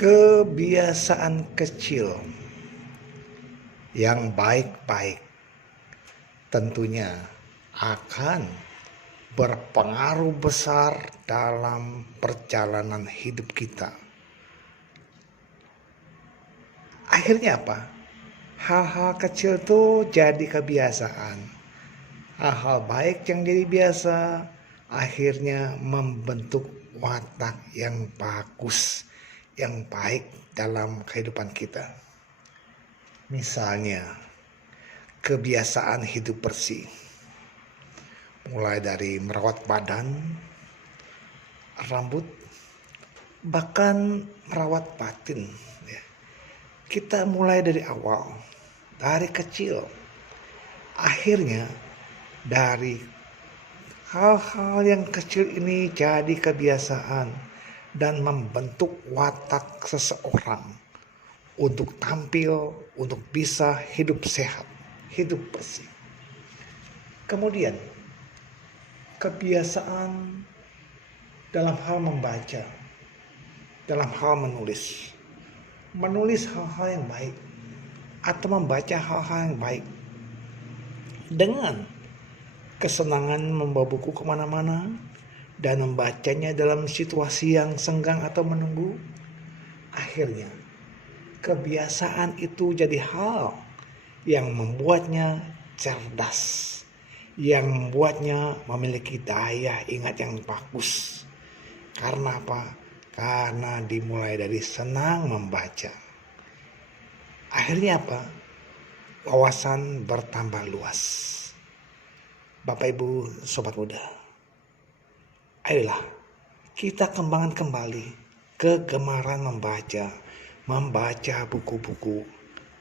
Kebiasaan kecil yang baik-baik tentunya akan berpengaruh besar dalam perjalanan hidup kita. Akhirnya apa? Hal-hal kecil tuh jadi kebiasaan. Hal-hal baik yang jadi biasa akhirnya membentuk watak yang bagus, yang baik dalam kehidupan kita. Misalnya, kebiasaan hidup bersih. Mulai dari merawat badan, rambut, bahkan merawat batin. Kita mulai dari awal, dari kecil. Akhirnya dari hal-hal yang kecil ini jadi kebiasaan dan membentuk watak seseorang untuk tampil, untuk bisa hidup sehat, hidup bersih. Kemudian kebiasaan dalam hal membaca, dalam hal menulis hal-hal yang baik atau membaca hal-hal yang baik dengan kesenangan membawa buku kemana-mana dan membacanya dalam situasi yang senggang atau menunggu. Akhirnya kebiasaan itu jadi hal yang membuatnya cerdas, yang membuatnya memiliki daya ingat yang bagus. Karena apa? Karena dimulai dari senang membaca. Akhirnya apa? Wawasan bertambah luas. Bapak Ibu Sobat Muda, ayolah kita kembangkan kembali kegemaran membaca buku-buku,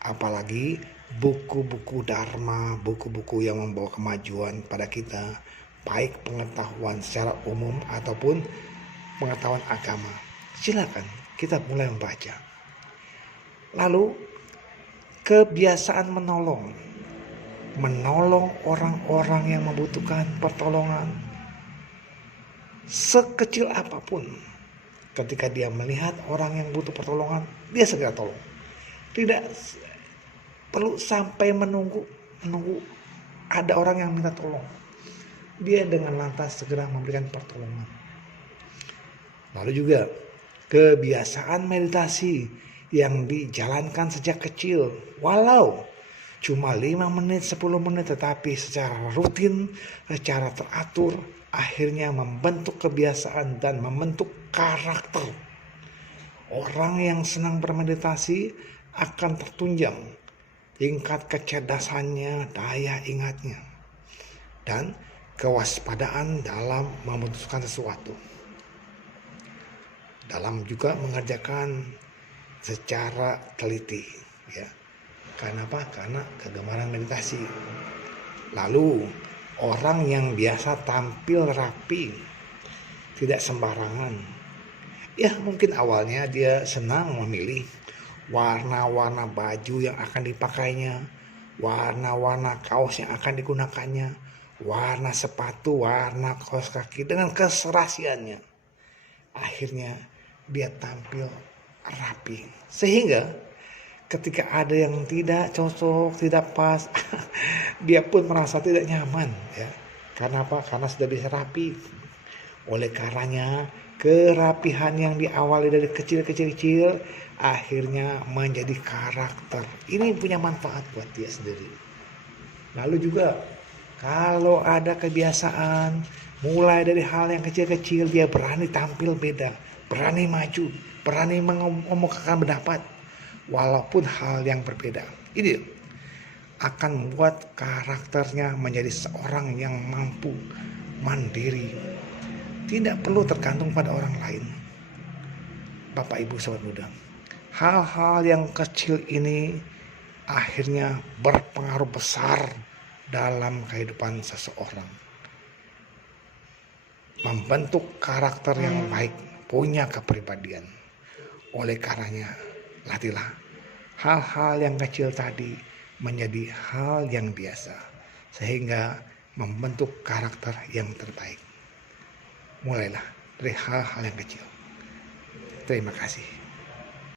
apalagi buku-buku Dharma, buku-buku yang membawa kemajuan pada kita, baik pengetahuan secara umum ataupun pengetahuan agama. Silakan kita mulai membaca. Lalu kebiasaan menolong orang-orang yang membutuhkan pertolongan, sekecil apapun. Ketika dia melihat orang yang butuh pertolongan, dia segera tolong. Tidak perlu sampai menunggu ada orang yang minta tolong. Dia dengan lantas segera memberikan pertolongan. Lalu juga kebiasaan meditasi yang dijalankan sejak kecil, walau cuma 5 menit, 10 menit, tetapi secara rutin, secara teratur, akhirnya membentuk kebiasaan dan membentuk karakter. Orang yang senang bermeditasi akan tertunjang tingkat kecerdasannya, daya ingatnya, dan kewaspadaan dalam memutuskan sesuatu. Dalam juga mengerjakan secara teliti, ya. Karena apa? Karena kegemaran meditasi. Lalu orang yang biasa tampil rapi, tidak sembarangan. Ya mungkin awalnya dia senang memilih warna-warna baju yang akan dipakainya, warna-warna kaos yang akan digunakannya, warna sepatu, warna kaos kaki dengan keserasiannya. Akhirnya dia tampil rapi. Sehingga ketika ada yang tidak cocok, tidak pas, dia pun merasa tidak nyaman, ya. Karena apa? Karena sudah bisa rapi. Oleh karenanya, kerapihan yang diawali dari kecil-kecil akhirnya menjadi karakter. Ini punya manfaat buat dia sendiri. Lalu juga kalau ada kebiasaan mulai dari hal yang kecil-kecil, dia berani tampil beda, berani maju, berani mengemukakan pendapat walaupun hal yang berbeda. Ini akan membuat karakternya menjadi seorang yang mampu, mandiri, tidak perlu tergantung pada orang lain. Bapak Ibu Sobat Muda, hal-hal yang kecil ini akhirnya berpengaruh besar dalam kehidupan seseorang. Membentuk karakter yang baik, punya kepribadian. Oleh karenanya, latihlah hal-hal yang kecil tadi menjadi hal yang biasa, sehingga membentuk karakter yang terbaik. Mulailah dari hal-hal yang kecil. Terima kasih.